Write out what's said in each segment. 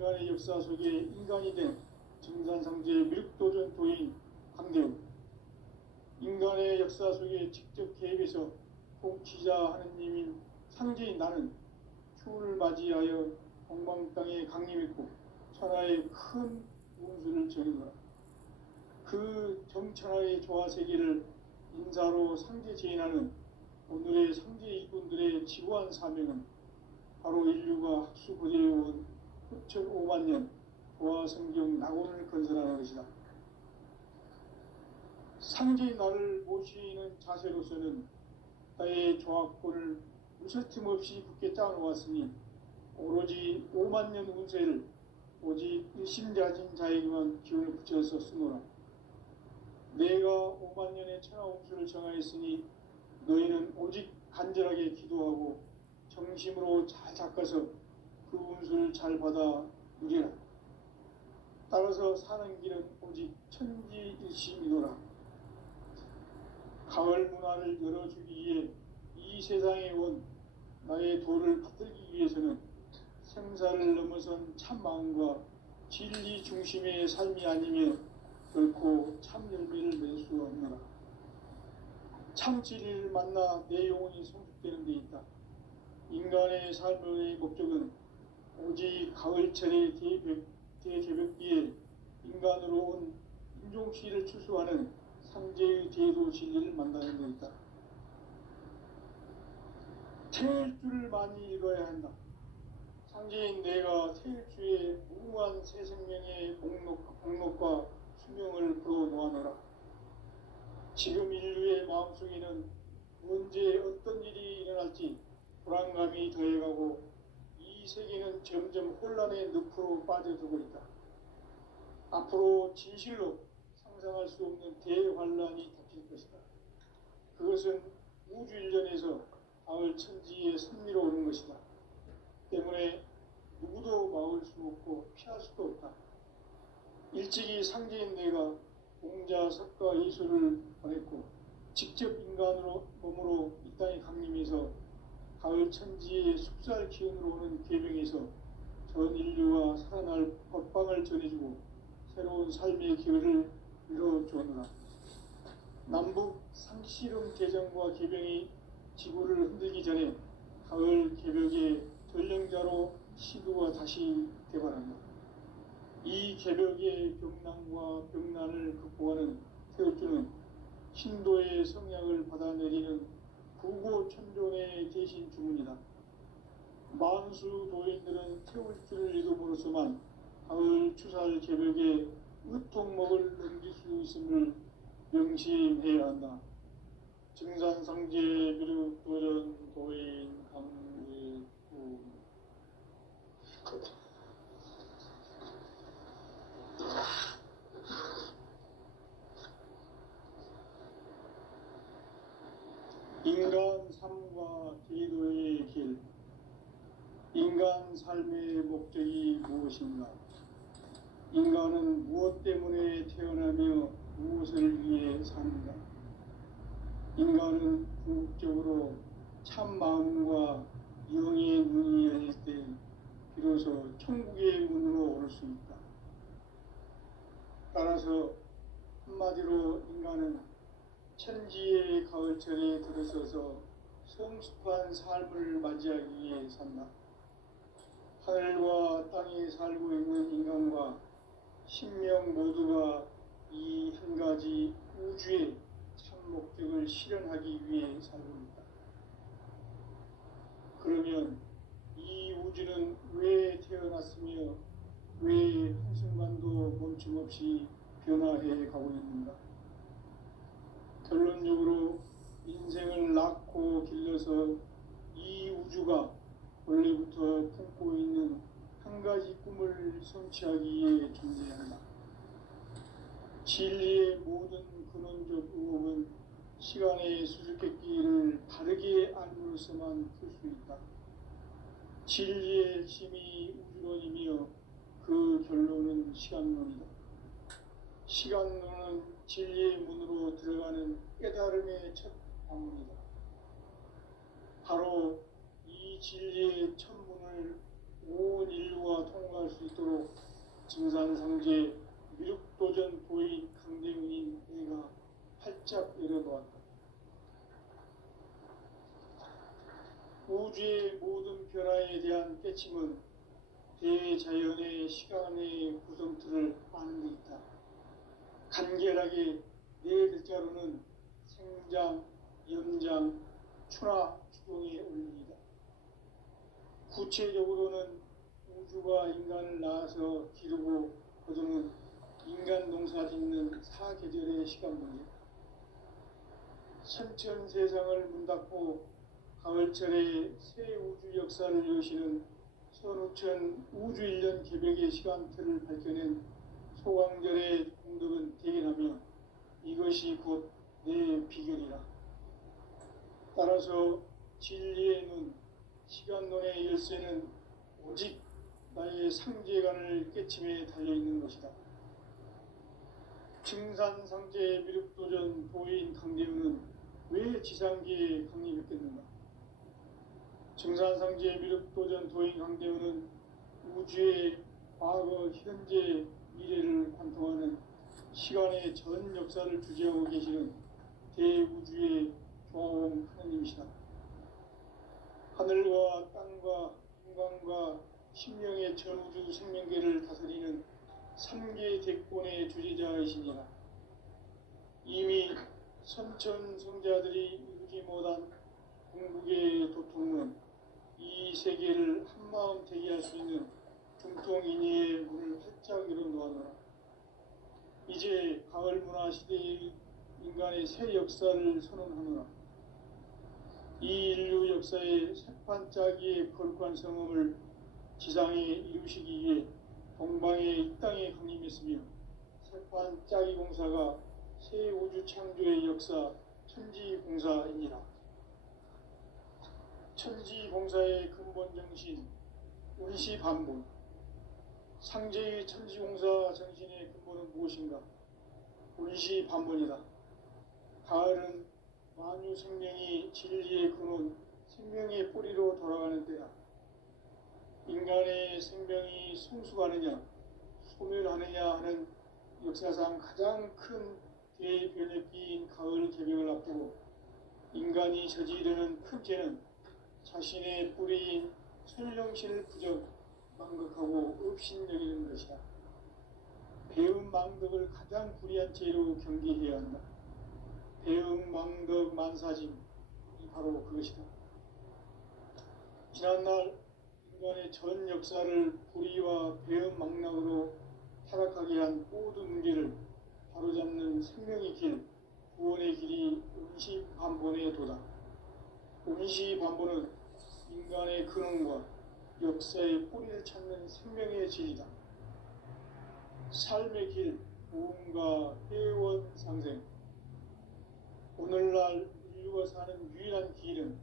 인간의 역사 속에 인간이 된 정산상제의 미륵도전 도인 강대훈. 인간의 역사 속에 직접 개입해서 통치자 하느님인 상제인 나는 추운을 맞이하여 동방 땅에 강림했고 천하의 큰 운수를 정해노라. 그 정천하의 조화세계를 인사로 상제 제인하는 오늘의 상제 일꾼들의 지구한 사명은 바로 인류가 학수고대해온 후천 5만 년 조화성경 낙원을 건설하는 것이다. 상제인 나를 모시는 자세로서는 나의 조합권을 무설틈 없이 굳게 짜놓았으니 오로지 5만 년 운세를 오직 일심자진 자에게만 기운을 붙여서 쓰노라. 내가 5만 년의 천하 운수를 정하였으니 너희는 오직 간절하게 기도하고 정심으로 잘 닦아서 그 운수를 잘 받아 누리라. 따라서 사는 길은 오직 천지일심이노라. 가을 문화를 열어주기 위해 이 세상에 온 나의 도를 받들기 위해서는 생사를 넘어선 참 마음과 진리 중심의 삶이 아니면 결코 참 열매를 낼 수 없노라. 참 진리를 만나 내 영혼이 성숙되는 데 있다. 인간의 삶의 목적은 오직 가을철의 대개벽기에 인간으로 온 인종시를 추수하는 상제의 제도 진리를 만나는 데 있다. 태일주를 많이 읽어야 한다. 상제인 내가 태일주의 무궁한 새 생명의 목록과 수명을 풀어놓아노라. 지금 인류의 마음속에는 언제 어떤 일이 일어날지 불안감이 더해가고 이 세계는 점점 혼란의 늪으로 빠져들고 있다. 앞으로 진실로 상상할 수 없는 대환란이 닥칠 것이다. 그것은 우주 일전에서 가을 천지의 섭리로 오는 것이다. 때문에 누구도 막을 수 없고 피할 수도 없다. 일찍이 상제인 내가 공자, 석가, 예수를 보냈고 직접 인간으로 몸으로 이 땅에 강림해서 가을 천지의 숲살 기운으로 오는 계명에서 전 인류가 살아날 법방을 전해주고 새로운 삶의 기회를 이뤄주었노라. 남북 상씨름 개정과 개병이 지구를 흔들기 전에 가을 개벽의 전령자로 시도가 다시 개발한다. 이 개벽의 병난과 병난을 극복하는 태울주는 신도의 성약을 받아내리는 구고천존의 대신 주문이다. 만수 도인들은 태울주를 읽음으로써만 가을 추살 개벽의 의통목을 넘길 수 있음을 명심해야 한다. 증산상제 미륵도전 도인 강의구. 인간 삶과 제도의 길. 인간 삶의 목적이 무엇인가? 인간은 무엇 때문에 태어나며 무엇을 위해 사는가? 인간은 궁극적으로 참 마음과 영의 눈이 열릴 때 비로소 천국의 문으로 올 수 있다. 따라서 한마디로 인간은 천지의 가을철에 들어서서 성숙한 삶을 맞이하기 위해 산다. 하늘과 땅에 살고 있는 인간과 신명 모두가 이 한 가지 우주의 참 목적을 실현하기 위해 살고 있다. 그러면 이 우주는 왜 태어났으며 왜 한순간도 멈춤없이 변화해 가고 있는가? 결론적으로 인생을 낳고 길러서 이 우주가 원래부터 품고 있는 한 가지 꿈을 성취하기 위해 존재한다. 진리의 모든 근원적 의혹은 시간의 수수께끼를 바르게 알므로서만 풀 수 있다. 진리의 핵심이 우주론이며 그 결론은 시간론이다. 시간론은 진리의 문으로 들어가는 깨달음의 첫 방문이다. 바로 이 진리의 첫 문을 온 인류가 통과할 수 있도록 증산상제 미륵도전 도인 강대훈인 내가 활짝 열어놓았다. 우주의 모든 변화에 대한 깨침은 대자연의 시간의 구성틀을 아는 데 있다. 간결하게 네 글자로는 생장, 연장, 추나 추동에 올립니다. 구체적으로는 우주가 인간을 낳아서 기르고 거두는 인간 농사 짓는 사계절의 시간 문제, 선천 세상을 문 닫고 가을철에 새 우주 역사를 여시는 선우천 우주 1년 개벽의 시간틀을 밝혀낸 소강절의 공덕은 대견하며 이것이 곧 내 비결이라. 따라서 진리의 눈, 시간론의 열쇠는 오직 나의 상제관을 깨침에 달려있는 것이다. 증산상제 미륵도전 도인 강대훈은 왜 지상계에 강림했겠는가? 증산상제 미륵도전 도인 강대훈은 우주의 과거, 현재, 미래를 관통하는 시간의 전 역사를 주재하고 계시는 대우주의 조화원 하나님이시다. 하늘과 땅과 인간과 신명의 전우주 생명계를 다스리는 3계 대권의 주재자이시니라. 이미 선천성자들이 이루지 못한 궁극의 도통은 이 세계를 한마음 되게 할 수 있는 중통인의의 문을 활짝 열어놓아노라. 이제 가을 문화 시대의 인간의 새 역사를 선언하노라. 이 인류 역사의 새판짜기의 거룩한 성음을 지상에 이루시기 위해 동방의 이 땅에 강림했으며 새판짜기 공사가 새 우주 창조의 역사 천지공사이니라. 천지공사의 근본 정신 운시반본, 상제의 천지공사 정신의 근본은 무엇인가? 운시반본이다. 가을은 만유 생명이 진리의 근원, 생명의 뿌리로 돌아가는 때야. 인간의 생명이 성숙하느냐, 소멸하느냐 하는 역사상 가장 큰 대변혁기인 가을 개벽을 앞두고 인간이 저지르는 큰 죄는 자신의 뿌리인 천령신을 부정, 망극하고 업신여기는 것이다. 배음 망덕을 가장 불의한 죄로 경계해야 한다. 배음 망덕 만사짐이 바로 그것이다. 지난날 인간의 전 역사를 불의와 배음 망락으로 타락하게 한 모든 문제를 바로잡는 생명의 길, 구원의 길이 운시반본의 도다. 운시반본은 인간의 근원과 역사의 뿌리를 찾는 생명의 진리다. 삶의 길, 부흥과 회원 상생. 오늘날 인류가 사는 유일한 길은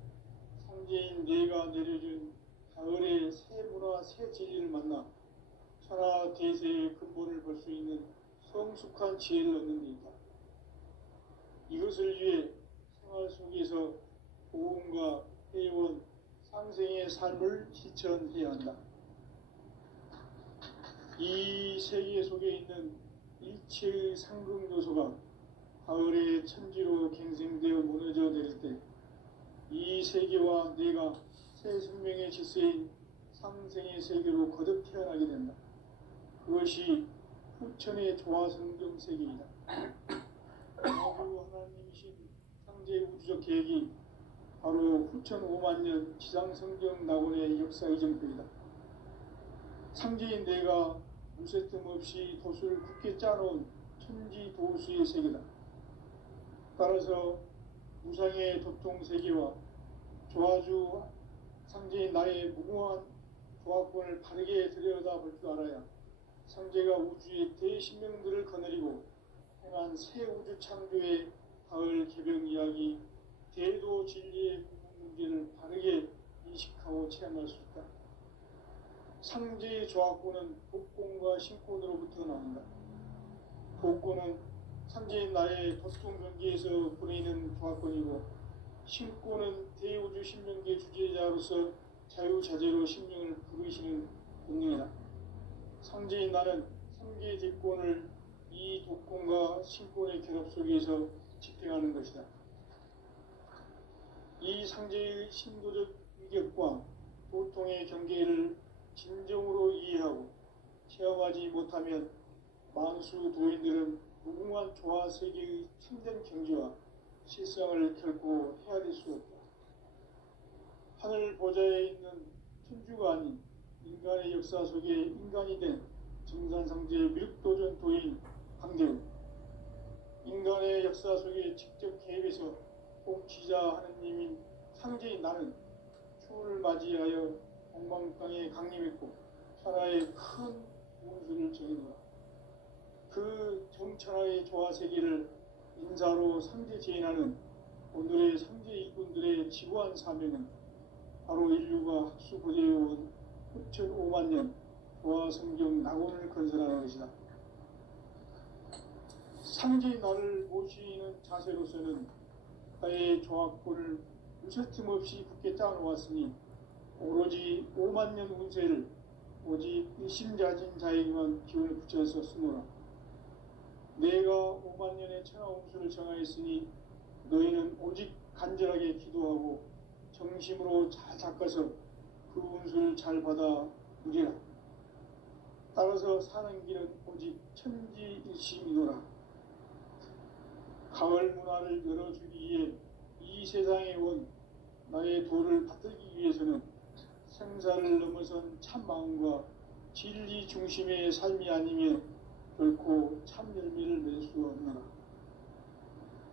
상제인 내가 내려준 가을의 새 문화, 새 진리를 만나 천하 대세의 근본을 볼 수 있는 성숙한 지혜를 얻는 데 있다. 이것을 위해 생활 속에서 보험과 회원, 상생의 삶을 실천해야 한다. 이 세계 속에 있는 일체의 상승요소가 가을의 천지로 갱생되어 무너져 내릴 때 이 세계와 내가 새 생명의 질서인 상생의 세계로 거듭 태어나게 된다. 그것이 후천의 조화성경 세계이다. 아부 하나님이신 상제 우주적 계획이 바로 후천 5만 년 지상성경 낙원의 역사 이정표이다. 상제인 내가 무쇠 틈 없이 도수를 굳게 짜놓은 천지 도수의 세계다. 따라서 무상의 도통 세계와 조화주 상제인 나의 무궁한 조화권을 바르게 들여다볼 줄 알아야 상제가 우주의 대신명들을 거느리고 행한 새 우주 창조의 가을 개벽 이야기, 대도 진리의 구분 문제를 바르게 인식하고 체험할 수 있다. 상제의 조화권은 복권과 신권으로부터 나온다. 복권은 상제인 나의 도통 경계에서 보내는 조화권이고, 신권은 대우주 신명계 주제자로서 자유자재로 신명을 부르시는 본능이다. 상제인 나는 상계 뒷권을 이 독권과 신권의 결합 속에서 집행하는 것이다. 이 상제의 신도적 위격과 도통의 경계를 진정으로 이해하고 체험하지 못하면 만수 도인들은 무궁한 조화 세계의 참된 경지와 실상을 결코 헤아릴 수 없다. 하늘 보좌에 있는 천주가 아닌 인간의 역사 속에 인간이 된 정산상제 미륵도전 도인 강대우, 인간의 역사 속에 직접 개입해서 공치자 하느님인 상제인 나는 추후를 맞이하여 동방땅에 강림했고 천하의 큰 운수를 정해놓아 그 정천하의 조화세계를 인사로 상제 제인하는 오늘의 상제 일꾼들의 지구한 사명은 바로 인류가 학수고대해온 9,5만 년 조화성경 낙원을 건설하는 것이다. 상제의 나를 모시는 자세로서는 나의 조합권을 무쇠틈 없이 굳게 짜놓았으니 오로지 5만 년 운세를 오직 일심자진 자에게만 기운을 붙여서 쓰노라. 내가 5만 년의 천하 운수를 정하였으니 너희는 오직 간절하게 기도하고 정심으로 잘 닦아서 그 운수를 잘 받아 누리라. 따라서 사는 길은 오직 천지일심이노라. 가을 문화를 열어주기 위해 이 세상에 온 나의 도를 받들기 위해서는 생사를 넘어선 참마음과 진리 중심의 삶이 아니면 결코 참 열매를 맺을 수 없노라.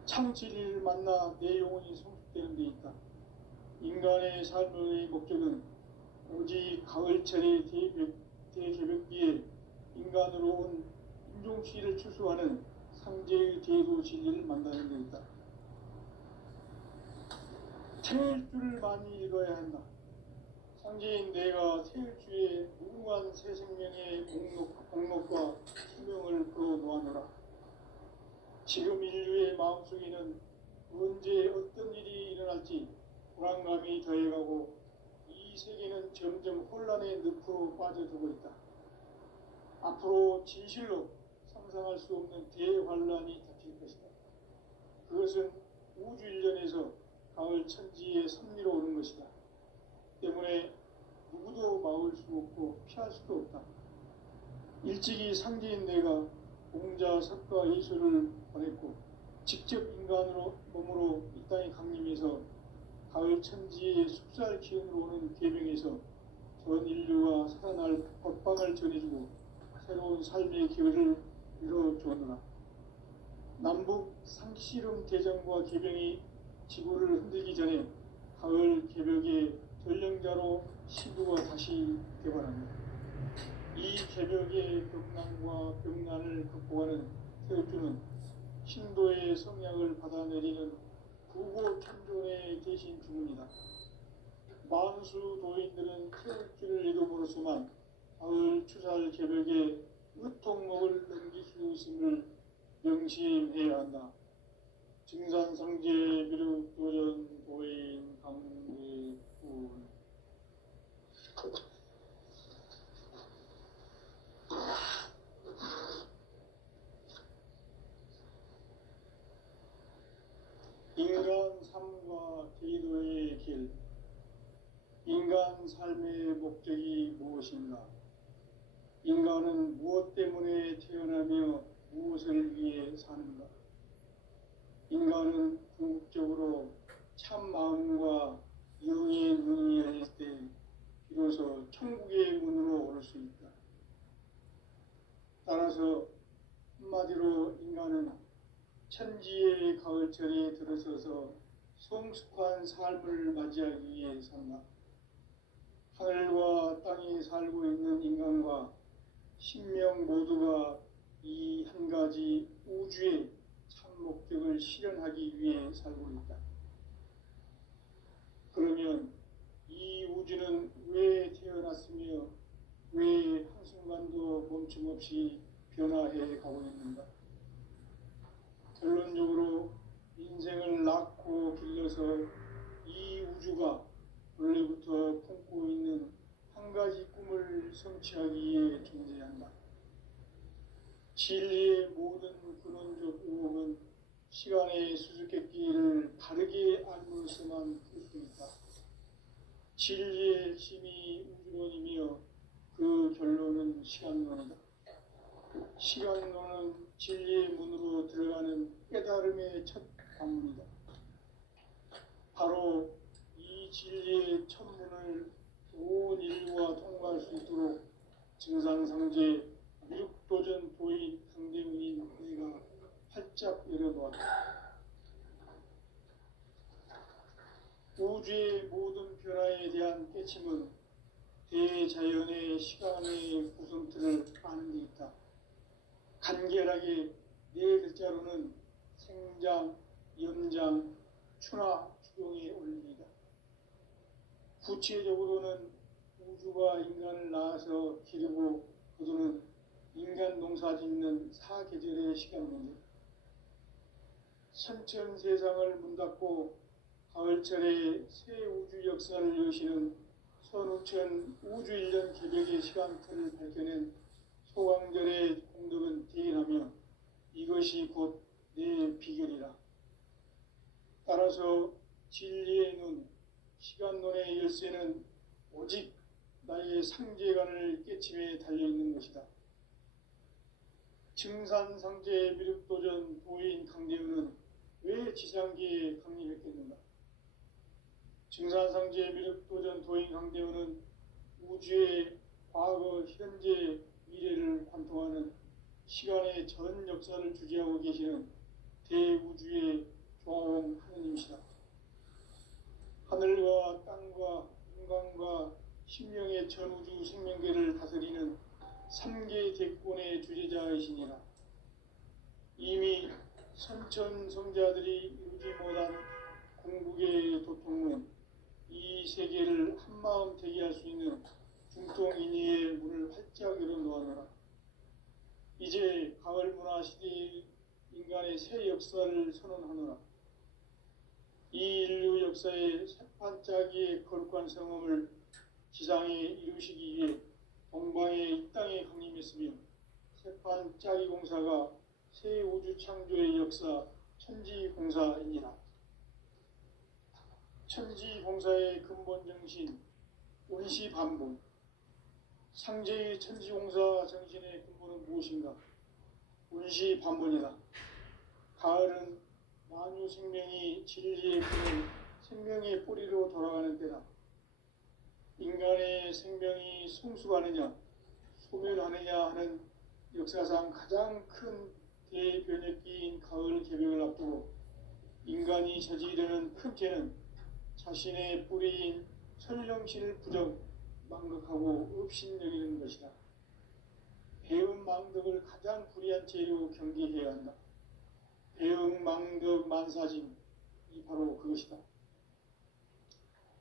참 진리를 만나 내 영혼이 성숙되는 데 있다. 인간의 삶의 목적은 오직 가을철의 대개벽기에 인간으로 온 인종시를 추수하는 상제의 대도 진리를 만나는 데 있다. 태일주를 많이 읽어야 한다. 상제인 내가 태일주의 무궁한 새 생명의 목록과 수명을 풀어놓아노라. 지금 인류의 마음속에는 언제 어떤 일이 일어날지 불안감이 더해가고 이 세계는 점점 혼란의 늪으로 빠져들고 있다. 앞으로 진실로 상상할 수 없는 대환란이 닥칠 것이다. 그것은 우주 일련에서 가을 천지의 섭리로 오는 것이다. 때문에 누구도 막을 수 없고 피할 수도 없다. 일찍이 상제인 내가 공자, 석가, 예수를 보냈고 직접 인간으로 몸으로 이 땅에 강림해서 가을 천지의 숲살 기운으로 오는 계명에서 전 인류가 살아날 법방을 전해주고 새로운 삶의 기회를 이뤄주었노라. 남북 상씨름 대전과 개병이 지구를 흔들기 전에 가을 개벽의 전령자로 시부가 다시 개발합니다. 이 개벽의 벽난과 벽난을 극복하는 태극주는 신도의 성약을 받아내리는 구고천존에 계신 주문이다. 만수 도인들은 태극주를 읽음으로써만 가을 추살 개벽의 으통목을 넘길 수 있음을 명심해야 한다. 증산상제 미륵도전 도인 강대훈. 인간 삶과 제도의 길. 인간 삶의 목적이 무엇인가? 인간은 무엇 때문에 태어나며 무엇을 위해 사는가? 인간은 궁극적으로 참 마음과 영의 눈이 열릴 때 비로소 천국의 문으로 오를 수 있다. 따라서 한마디로 인간은 천지의 가을철에 들어서서 성숙한 삶을 맞이하기 위해 산다. 하늘과 땅에 살고 있는 인간과 신명 모두가 이 한 가지 우주의 참 목적을 실현하기 위해 살고 있다. 그러면 이 우주는 왜 태어났으며 왜 한순간도 멈춤없이 변화해 가고 있는가? 결론적으로 인생을 낳고 길러서 이 우주가 원래부터 품고 있는 한 가지 꿈을 성취하기 위해 존재한다. 진리의 모든 근원적 의혹은 시간의 수수께끼를 바르게 알므로서만 풀 수 있다. 진리의 힘이 우주론이며 그 결론은 시간론이다. 시간론은 진리의 문으로 들어가는 깨달음의 첫 관문이다. 바로 이 진리의 첫 문을 온 인류가 통과할 수 있도록 증산상제 미륵도전 도인 강대문인 내가 활짝 열어놓았다. 우주의 모든 변화에 대한 깨침은 대자연의 시간의 구성틀을 아는 데 있다. 간결하게 네 글자로는 생장, 연장, 추나 추동의 원리이다. 구체적으로는 우주가 인간을 낳아서 기르고 거두는 인간 농사 짓는 사계절의 시간 문제. 선천 세상을 문 닫고 가을철에 새 우주 역사를 여시는 선우천 우주 1년 개벽의 시간틀을 밝혀낸 소강절의 공덕은 대인하며 이것이 곧 내 비결이라. 따라서 진리의 눈, 시간론의 열쇠는 오직 나의 상제관을 깨침에 달려있는 것이다. 증산상제 미륵도전 도인 강대우는 왜 지상계에 강림했겠는가? 증산상제 미륵도전 도인 강대우는 우주의 과거, 현재, 미래를 관통하는 시간의 전 역사를 주재하고 계시는 대우주의 조화홍 하느님이시다. 하늘과 땅과 인간과 신명의 전우주 생명계를 다스리는 3계 대권의 주재자이시니라. 이미 선천성자들이 이루지 못한 궁극의 도통은 이 세계를 한마음 되게 할 수 있는 중통인의의 문을 활짝 열어놓아노라. 이제 가을 문화 시대의 인간의 새 역사를 선언하노라. 이 인류 역사의 새반짝이의 거룩한 성험을 지상에 이루시기 위해 동방의 이 땅에 강림했으며 새반짝이 공사가 새 우주 창조의 역사 천지공사이니라. 천지공사의 근본 정신 운시반본. 상제의 천지공사 정신의 근본은 무엇인가? 운시반본이다. 가을은 만유 생명이 진리의 뿌리, 생명의 뿌리로 돌아가는 때다. 인간의 생명이 성숙하느냐, 소멸하느냐 하는 역사상 가장 큰 대변혁기인 가을 개벽을 앞두고 인간이 저지르는 큰 죄는 자신의 뿌리인 천령신을 부정, 망극하고 업신여기는 것이다. 배음 망덕을 가장 불의한 죄로 경계해야 한다. 배음 망덕 만사짐이 바로 그것이다.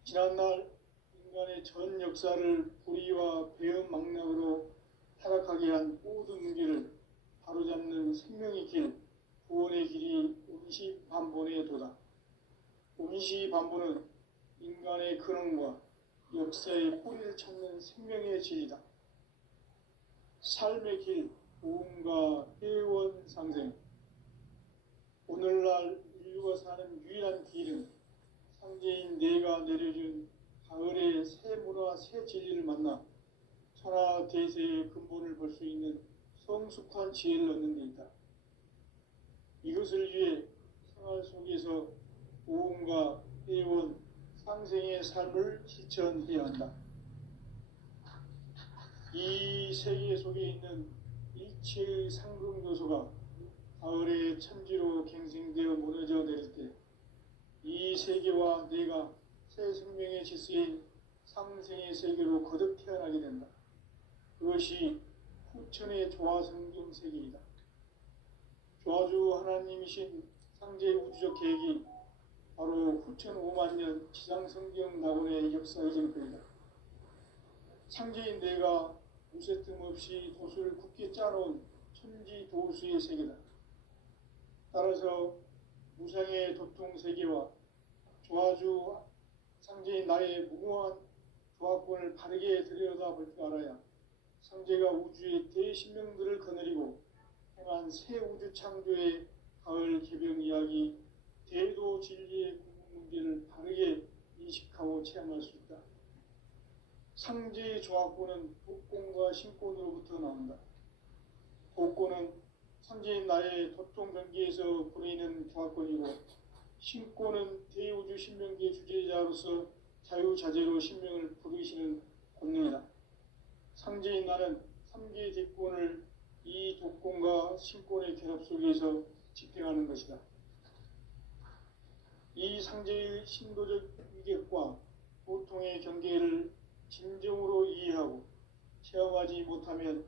지난날 인간의 전 역사를 불의와 배음 망락으로 타락하게 한 모든 문제를 바로잡는 생명의 길, 구원의 길이 운시반본의 도다. 운시반본은 인간의 근원과 역사의 뿌리를 찾는 생명의 진리다. 삶의 길, 보험과 회원 상생. 오늘날 인류가 사는 유일한 길은 상제인 내가 내려준 가을의 새 문화, 새 진리를 만나 천하 대세의 근본을 볼 수 있는 성숙한 지혜를 얻는 데 있다. 이것을 위해 생활 속에서 보험과 회원, 상생의 삶을 실천해야 한다. 이 세계 속에 있는 일체의 상급 요소가 가을의 천지로 갱생되어 무너져 내릴 때 이 세계와 내가 새 생명의 질서인 상생의 세계로 거듭 태어나게 된다. 그것이 후천의 조화성경 세계이다. 조화주 하나님이신 상제 우주적 계획이 바로 후천 5만 년 지상성경 낙원의 역사의 정표이다. 상제인 내가 무쇠 틈 없이 도수를 굳게 짜놓은 천지 도수의 세계다. 따라서 무상의 도통 세계와 조화주 상제인 나의 무궁한 조화권을 바르게 들여다볼 줄 알아야 상제가 우주의 대신명들을 거느리고 위한 새 우주 창조의 가을 개병 이야기, 대도 진리의 구분 문제를 바르게 인식하고 체험할 수 있다. 상제의 조합권은 복권과 신권으로부터 나온다. 복권은 상제인 나의 도통 경계에서 부리는 조합권이고, 신권은 대우주 신명기의 주제자로서 자유자재로 신명을 부르시는 권능이다. 상제인 나는 3개의 대권을 이 독권과 신권의 결합 속에서 집행하는 것이다. 이 상제의 신도적 위격과 고통의 경계를 진정으로 이해하고 체험하지 못하면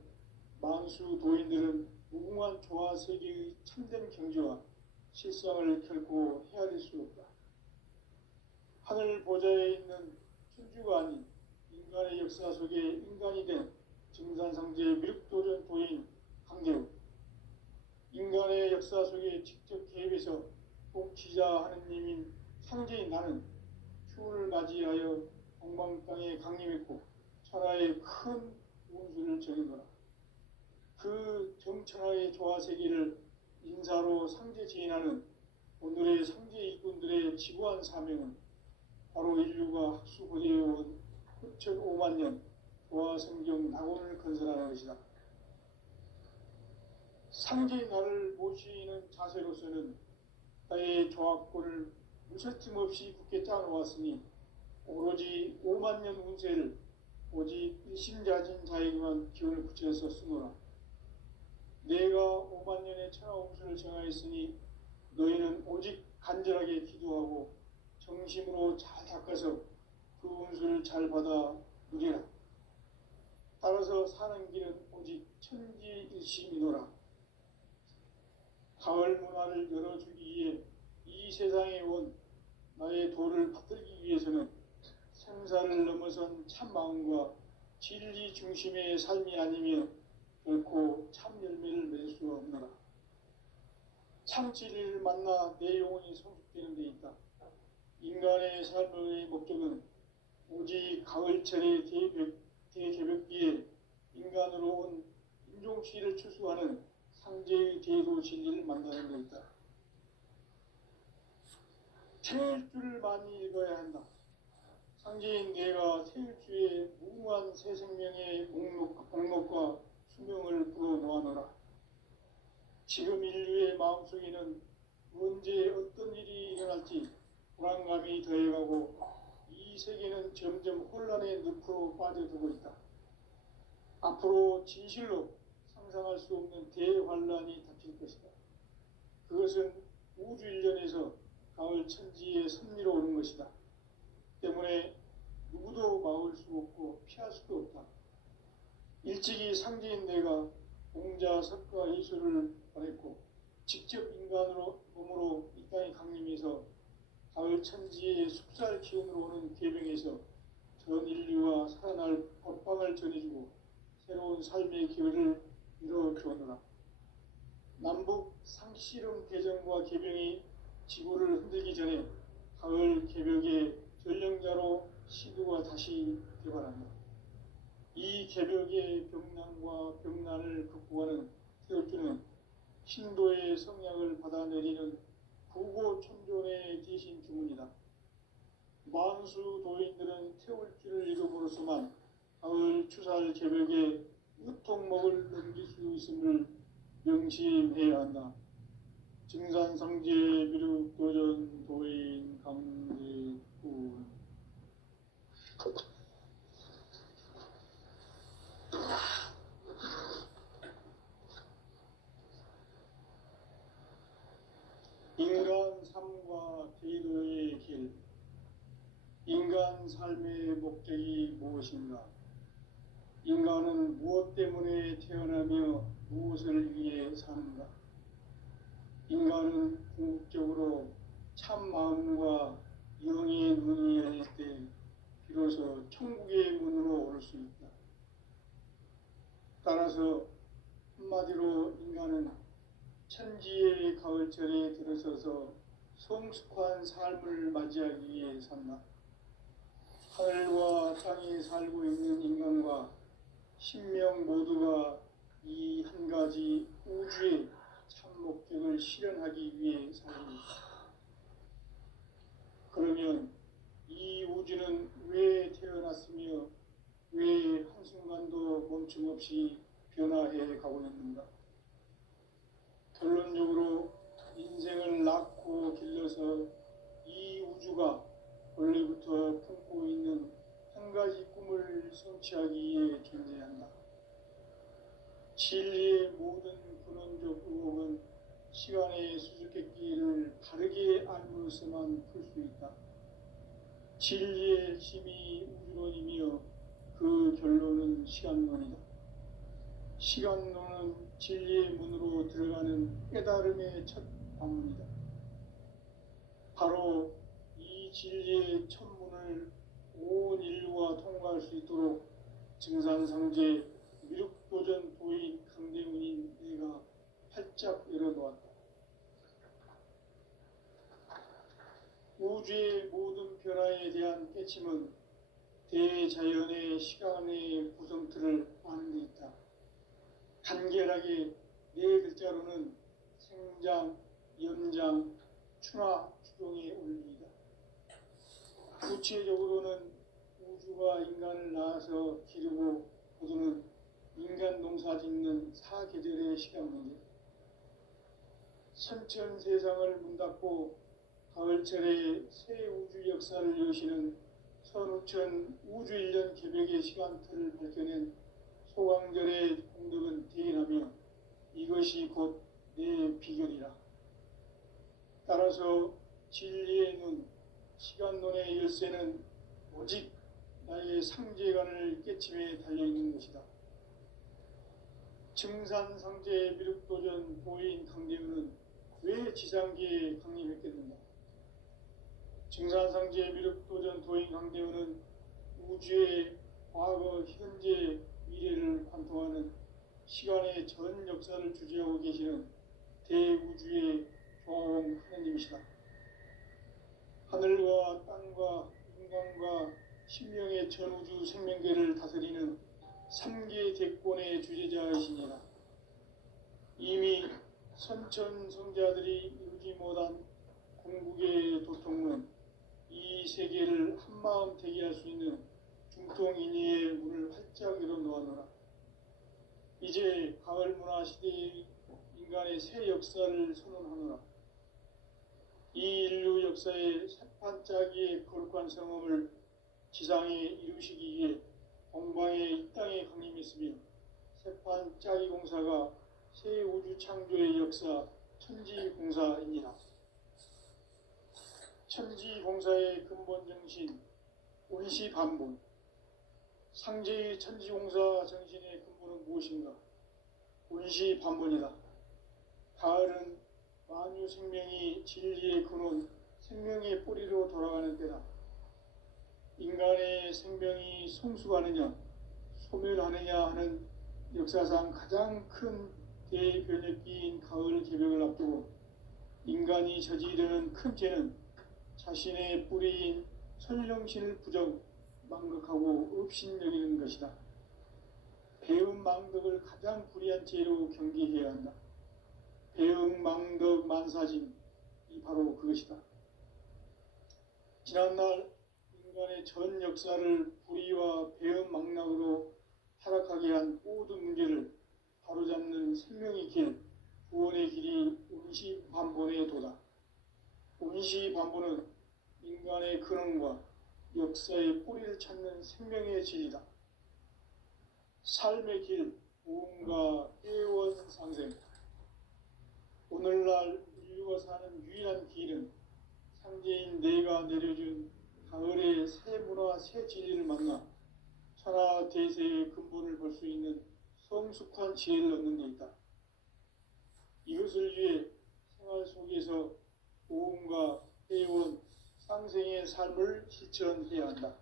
만수 도인들은 무궁한 조화 세계의 참된 경지와 실상을 결코 헤아릴 수 없다. 하늘 보좌에 있는 천주가 아닌 인간의 역사 속에 인간이 된 증산상제의 미륵도전 도인 강대우, 인간의 역사 속에 직접 개입해서 통치자 하느님인 상제인 나는 추운을 맞이하여 동방 땅에 강림했고 천하의 큰 운수를 정해노라. 그 정천하의 조화세계를 인사로 상제 지인하는 오늘의 상제 일꾼들의 지구한 사명은 바로 인류가 학수고대해온 9,5만 년 조화성경 낙원을 건설하는 것이다. 상제의 나를 모시는 자세로서는 나의 조합권을 무설짐 없이 굳게 짜놓았으니 오로지 5만 년 운세를 오직 일심자진 자에게만 기운을 붙여서 쓰노라. 내가 5만 년의 천하 운수를 정하였으니 너희는 오직 간절하게 기도하고 정심으로 잘 닦아서 그 운수를 잘 받아 누리라. 따라서 사는 길은 오직 천지일심이노라. 가을 문화를 열어주기 위해 이 세상에 온 나의 도를 받들기 위해서는 생사를 넘어선 참 마음과 진리 중심의 삶이 아니면 결코 참 열매를 맺을 수 없노라. 참 진리를 만나 내 영혼이 성숙되는 데 있다. 인간의 삶의 목적은 오직 가을철의 대개벽기에 인간으로 온 인종치를 추수하는 상제의 대도 진리를 만나는 데 있다. 태일주를 많이 읽어야 한다. 상제인 내가 태일주의 무궁한 새 생명의 목록과 수명을 불어놓아노라. 지금 인류의 마음속에는 언제 어떤 일이 일어날지 불안감이 더해가고 이 세계는 점점 혼란의 늪으로 빠져들고 있다. 앞으로 진실로 상상할 수 없는 대환란이 닥칠 것이다. 그것은 우주 일련에서 가을 천지의 섭리로 오는 것이다. 때문에 누구도 막을 수 없고 피할 수도 없다. 일찍이 상제인 내가 공자, 석가, 이수를 보냈고 직접 인간으로 몸으로 이 땅에 강림해서 가을 천지의 숙살 기운으로 오는 계병에서 전 인류와 살아날 법방을 전해주고 새로운 삶의 기회를 이뤄주었노라. 남북 상씨름 대전과 계병이 지구를 흔들기 전에 가을 개벽의 전령자로 시두가 다시 개발한다. 이 개벽의 병난과 병난을 극복하는 태울주는 신도의 성약을 받아내리는 부고천존의 대신 주문이다. 만수 도인들은 태울주를 읽어보로서만 가을 추살 개벽에 우통목을 넘길 수 있음을 명심해야 한다. 증산상제 미륵도전 도인 강제군. 인간 삶과 대도의 길. 인간 삶의 목적이 무엇인가? 인간은 무엇 때문에 태어나며 무엇을 위해 사는가? 인간은 궁극적으로 참 마음과 영의 눈이 열릴 때 비로소 천국의 문으로 올 수 있다. 따라서 한마디로 인간은 천지의 가을철에 들어서서 성숙한 삶을 맞이하기 위해 산다. 하늘과 땅에 살고 있는 인간과 신명 모두가 이 한 가지 우주의 목적을 실현하기 위해 살입니다. 그러면 이 우주는 왜 태어났으며 왜 한순간도 멈춤 없이 변화해 가고 있는가? 결론적으로 인생을 낳고 길러서 이 우주가 원래부터 품고 있는 한 가지 꿈을 성취하기 위해 존재한다. 진리의 모든 근원적 의혹은 시간의 수수께끼를 바르게 알므로서만 풀 수 있다. 진리의 핵심이 우주론이며 그 결론은 시간론이다. 시간론은 진리의 문으로 들어가는 깨달음의 첫 방문이다. 바로 이 진리의 첫 문을 온 인류가 통과할 수 있도록 증산상제 미륵도전 도인 강대문인 내가 활짝 열어놓았다. 우주의 모든 변화에 대한 깨침은 대자연의 시간의 구성틀을 아는 데 있다. 간결하게 네 글자로는 생장, 연장, 추나 추동의 원리이다. 구체적으로는 우주가 인간을 낳아서 기르고 거두는 인간 농사 짓는 사계절의 시간문제, 선천 세상을 문닫고 가을철에 새 우주 역사를 여시는 선우천 우주 1년 개벽의 시간틀을 밝혀낸 소강절의 공덕은 대인하며 이것이 곧 내 비결이라. 따라서 진리의 눈, 시간론의 열쇠는 오직 나의 상제관을 깨침에 달려있는 것이다. 증산상제 미륵도전 보인 강대우는 왜 지상계에 강림했겠는가? 증산상제 미륵도전 도인 강대우는 우주의 과거, 현재, 미래를 관통하는 시간의 전 역사를 주재하고 계시는 대우주의 조화원 하나님이시다. 하늘과 땅과 인간과 신명의 전우주 생명계를 다스리는 3계 대권의 주재자이시니라. 이미 선천성자들이 이루지 못한 궁극의 도통은 이 세계를 한마음 되게 할 수 있는 중통인의의 문을 활짝 열어놓아노라. 이제 가을문화 시대의 인간의 새 역사를 선언하노라. 이 인류 역사의 새판짜기의 거룩한 성험을 지상에 이루시기 위해 동방의 이 땅에 강림했으며 새판짜기 공사가 새 우주 창조의 역사 천지공사이니라. 천지공사의 근본 정신 온시반본, 상제의 천지공사 정신의 근본은 무엇인가? 온시반본이다. 가을은 만유 생명이 진리의 근원, 생명의 뿌리로 돌아가는 때다. 인간의 생명이 성숙하느냐, 소멸하느냐 하는 역사상 가장 큰 대변혁기인 가을 개벽을 앞두고 인간이 저지르는 큰 죄는 자신의 뿌리인 설령신을 부정, 망극하고 업신여기는 것이다. 배움 망덕을 가장 불의한 죄로 경계해야 한다. 배움 망덕 만사진, 이 바로 그것이다. 지난날 인간의 전 역사를 불의와 배움 망락으로 타락하게 한 모든 문제를 바로잡는 생명의 길, 구원의 길이 온시반본의 도다. 온시반본은 인간의 근원과 역사의 뿌리를 찾는 생명의 진리다. 삶의 길, 무언가 애원상생. 오늘날 인류가 사는 유일한 길은 상제인 내가 내려준 가을의 새 문화, 새 진리를 만나 천하 대세의 근본을 볼 수 있는 성숙한 지혜를 얻는 데 있다. 이것을 위해 생활 속에서 모험과 애원, 상생의 삶을 실천해야 한다.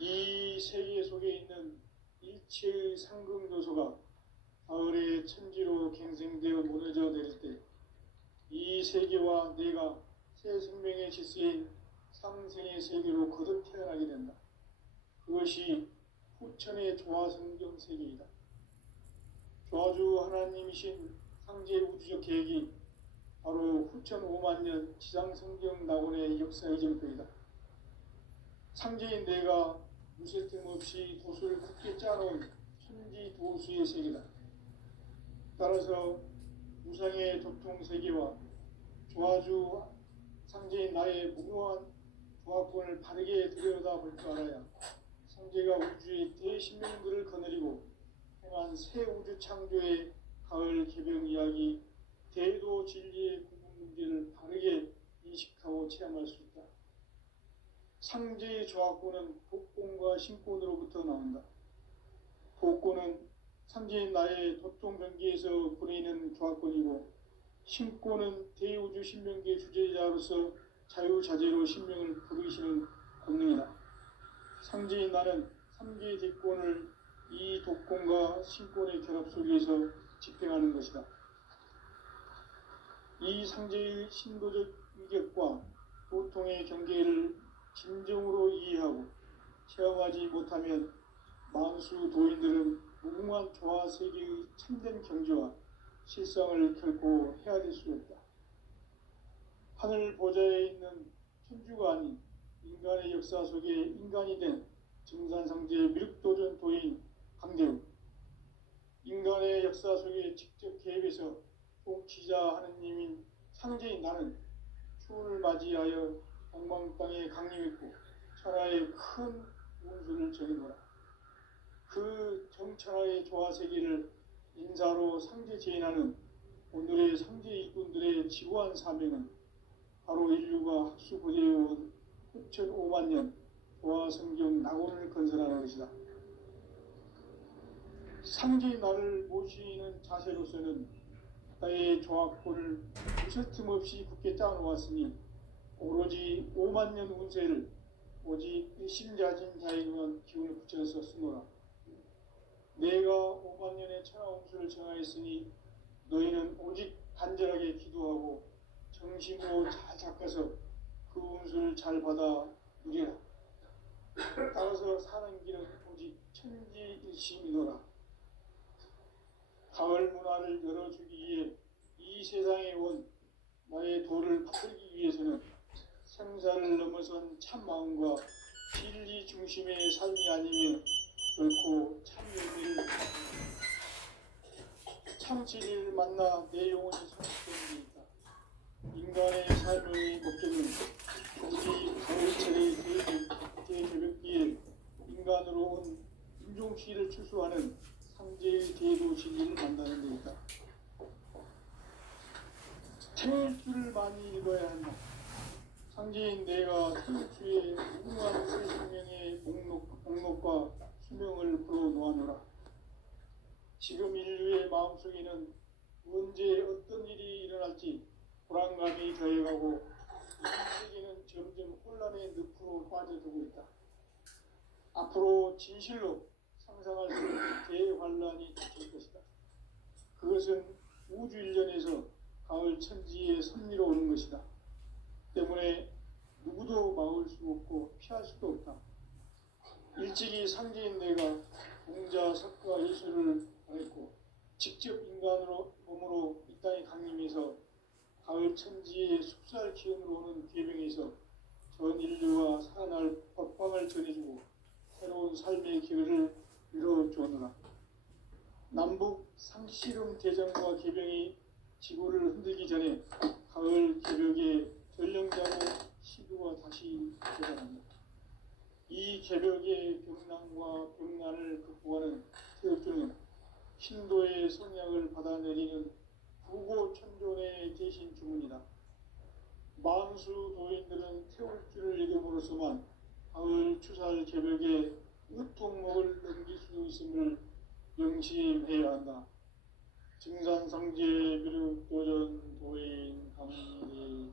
이 세계 속에 있는 일체의 상금 요소가 가을의 천지로 갱생되어 무너져 내릴 때 이 세계와 내가 새 생명의 질서인 상생의 세계로 거듭 태어나게 된다. 그것이 후천의 조화성경 세계이다. 조화주 하나님이신 상제 우주적 계획이 바로 후천 5만 년 지상성경 낙원의 역사의 전표이다. 상제인 내가 무쇠틈 없이 도수를 굳게 짜놓은 천지 도수의 세계다. 따라서 무상의 도통 세계와 조화주 상제인 나의 무모한 조합권을 바르게 들여다볼 줄 알아야 상제가 우주의 대신명들을 거느리고 행한 새 우주 창조의 가을 개병 이야기, 대도 진리의 구분 문제를 바르게 인식하고 체험할 수 있다. 상제의 조합권은 복권과 신권으로부터 나온다. 복권은 상제인 나의 도통변기에서 보내는 조합권이고, 신권은 대우주 신명계 주제자로서 자유자재로 신명을 부르시는 권능이다. 상제인 나는 3개의 대권을 이 독권과 신권의 결합 속에서 집행하는 것이다. 이 상제의 신도적 위격과 보통의 경계를 진정으로 이해하고 체험하지 못하면 만수 도인들은 무궁한 조화세계의 참된 경지와 실상을 결코 헤아릴 수 없다. 하늘 보좌에 있는 천주가 아닌 인간의 역사 속에 인간이 된 증산상제의 미륵도전 도인 강대우, 인간의 역사 속에 직접 개입해서 통치자 하느님인 상제인 나는 추운을 맞이하여 동방땅에 강림했고 천하의 큰 운수를 정해놓아 그 정천하의 조화세계를 인사로 상제 제인하는 오늘의 상제 일꾼들의 지구한 사명은 바로 인류가 학수고대해온 후천 5만 년 조화성경 낙원을 건설하는 것이다. 상제인 나를 모시는 자세로서는 나의 조합권을 무쇠틈 없이 굳게 짜놓았으니 오로지 5만 년 운세를 오직 일심자진 자에게만 기운을 붙여서 쓰노라. 내가 5만 년의 천하운수를 정하였으니 너희는 오직 간절하게 기도하고 정심으로 잘 닦아서 그 운수를 잘 받아 누리라. 따라서 사는 길은 오직 천지일심이노라. 가을 문화를 열어주기 위해 이 세상에 온 나의 도를 받들기 위해서는 생사를 넘어선 참마음과 진리 중심의 삶이 아니면 결코 참 진리를 만나 내 영혼이 성숙되는 데 있다. 인간의 삶의 목적은 오직 가을철의 대개벽기에 인간으로 온 인종시를 추수하는 상제의 대도 진리를 만나는 데 있다. 태일주를 많이 읽어야 한다. 상제인 내가 태일주의 무궁한 새 생명의 목록과 수명을 풀어놓아노라. 지금 인류의 마음속에는 언제 어떤 일이 일어날지 불안감이 더해가고 이 세계는 점점 혼란의 늪으로 빠져들고 있다. 앞으로 진실로 상상할 수 없는 대환란이 닥칠 것이다. 그것은 우주 일련에서 가을 천지에 섭리로 오는 것이다. 때문에 누구도 막을 수 없고 피할 수도 없다. 일찍이 상제인 내가 공자, 석가, 예수를 보냈고 직접 인간으로 몸으로 이 땅에 강림해서 가을 천지의 숲살 기운으로 오는 계병에서 전 인류와 살아날 법방을 전해주고 새로운 삶의 기회를 이뤄주었노라. 남북 상씨름 대전과 계병이 지구를 흔들기 전에 가을 개벽의 전령자로 시도가 다시 되어갑니다. 이 개벽의 병난과 병난을 극복하는 태극주는 신도의 성약을 받아내리는 부고천존의 대신 주문이다. 만수 도인들은 태울주를 읽음으로써만 가을 추살 개벽의 으통목을 넘길 수 있음을 명심해야 한다. 증산상제 미륵도전 도인 강리후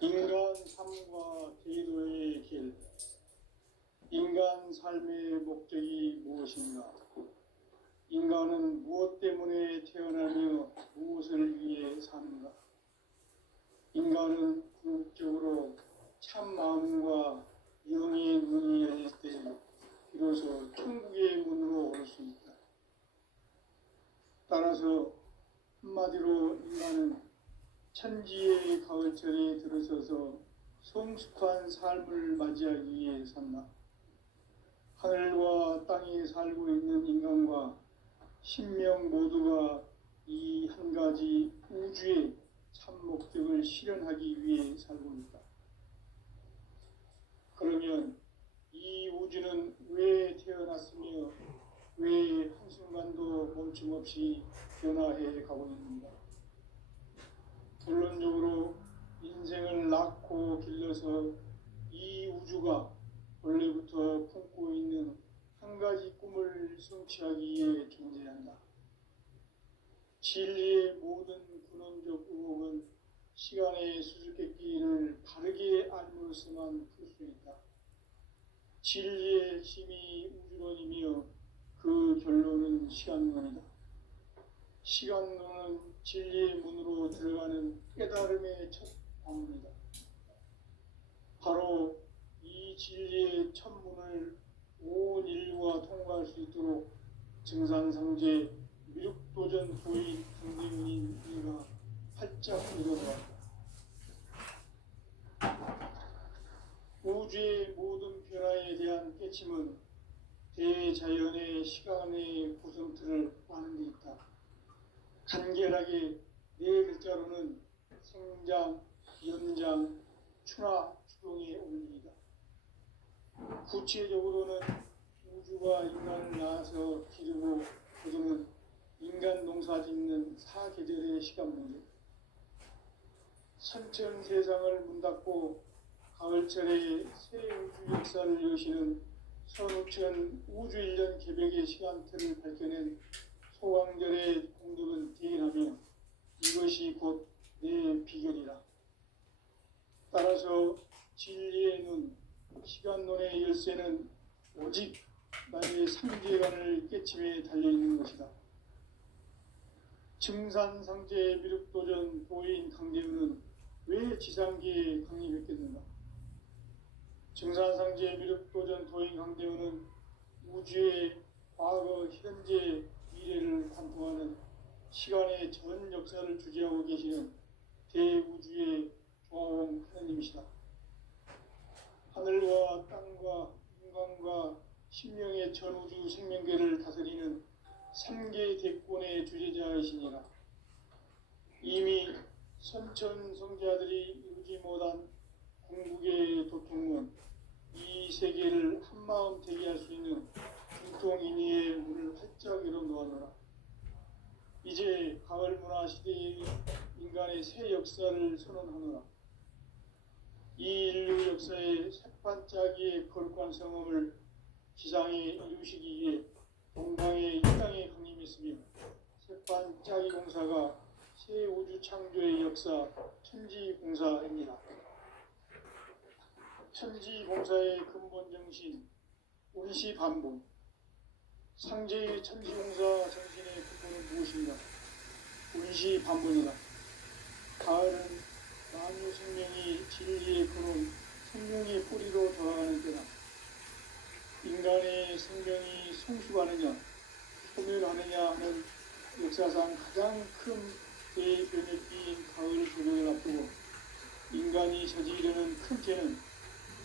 인간 삶과 제도의 길. 인간 삶의 목적이 무엇인가? 인간은 무엇 때문에 태어나며 무엇을 위해 사는가? 인간은 궁극적으로 참 마음과 영의 문이 열릴 때 비로소 천국의 문으로 올 수 있다. 따라서 한마디로 인간은 천지의 가을철에 들어서서 성숙한 삶을 맞이하기 위해 산다. 하늘과 땅에 살고 있는 인간과 신명 모두가 이 한 가지 우주의 참 목적을 실현하기 위해 살고 있다. 그러면 이 우주는 왜 태어났으며 왜 한순간도 멈춤없이 변화해 가고 있는가? 결론적으로 인생을 낳고 길러서 이 우주가 원래부터 품고 있는 한 가지 꿈을 성취하기 위해 존재한다. 진리의 모든 근원적 의혹은 시간의 수수께끼를 바르게 알므로서만 풀 수 있다. 진리의 핵심이 우주론이며 그 결론은 시간론이다. 시간론은 진리의 문으로 들어가는 깨달음의 첫 방문이다. 바로 이 진리의 첫 문을 온 인류가 통과할 수 있도록 증산상제 미륵도전 도인 강대문인 이가 활짝 열어놓았다. 우주의 모든 변화에 대한 깨침은 대자연의 시간의 구성틀을 아는 데 있다. 간결하게 네 글자로는 생장, 연장, 추나 추동의 원리이다. 구체적으로는 우주가 인간을 낳아서 기르고 거두는 인간 농사 짓는 사계절의 시간 문제, 선천 세상을 문 닫고 가을철에 새 우주 역사를 여시는 선우천 우주 1년 개벽의 시간틀을 밝혀낸 소강절의 공덕은 대인하며 이것이 곧 내 비결이라. 따라서 진리의 눈, 시간론의 열쇠는 오직 나의 상제관을 깨침에 달려있는 것이다. 증산상제 미륵도전 도인 강대우는 왜 지상계에 강림했겠는가? 증산상제 미륵도전 도인 강대우는 우주의 과거, 현재, 미래를 관통하는 시간의 전 역사를 주재하고 계시는 대우주의 조화홍 하느님이시다. 하늘과 땅과 인간과 신명의 전우주 생명계를 다스리는 3개 대권의 주재자이시니라. 이미 선천성자들이 이루지 못한 궁극의 도통문, 이 세계를 한마음 되게 할 수 있는 중통인의의 문을 활짝 열어놓아노라. 이제 가을 문화 시대의 인간의 새 역사를 선언하노라. 이 인류 역사의 새반짝이의 거룩한 성험을 지상에 이루시기 위해 동방의 이 땅에 강림했으며 새반짝이 공사가 새 우주 창조의 역사 천지공사입니다. 천지공사의 근본 정신 운시반본, 상제의 천지공사 정신의 근본은 무엇인가? 운시반본이다. 가을은 만유 생명이 진리의 근원, 생명의 뿌리로 돌아가는 때다. 인간의 생명이 성숙하느냐, 소멸하느냐 하는 역사상 가장 큰 대변혁기인 가을 조명을 앞두고 인간이 저지르는 큰 죄는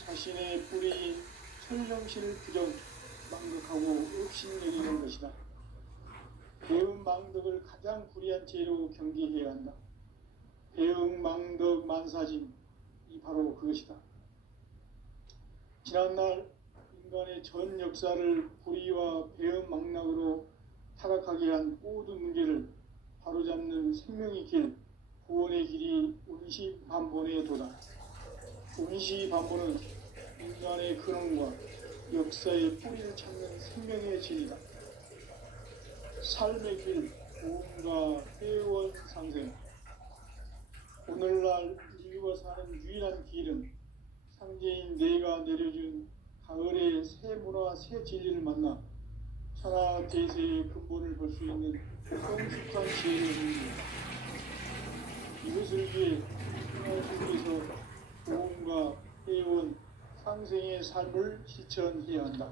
자신의 뿌리인 천령신을 부정, 망극하고 업신여기는 것이다. 배운 망덕을 가장 불의한 죄로 경계해야 한다. 배응 망덕 만사진, 이 바로 그것이다. 지난날 인간의 전 역사를 불의와 배응 망락으로 타락하게 한 모든 문제를 바로잡는 생명의 길, 구원의 길이 운시반본의 도다. 운시반본은 인간의 근원과 역사의 뿌리를 찾는 생명의 진이다. 삶의 길, 구원과 회원 상생. 오늘날 인류가 사는 유일한 길은 상제인 내가 내려준 가을의 새 문화, 새 진리를 만나 천하 대세의 근본을 볼 수 있는 성숙한 지혜를 누립니다. 이것을 위해 주께서 복음과 해온 상생의 삶을 실천해야 한다.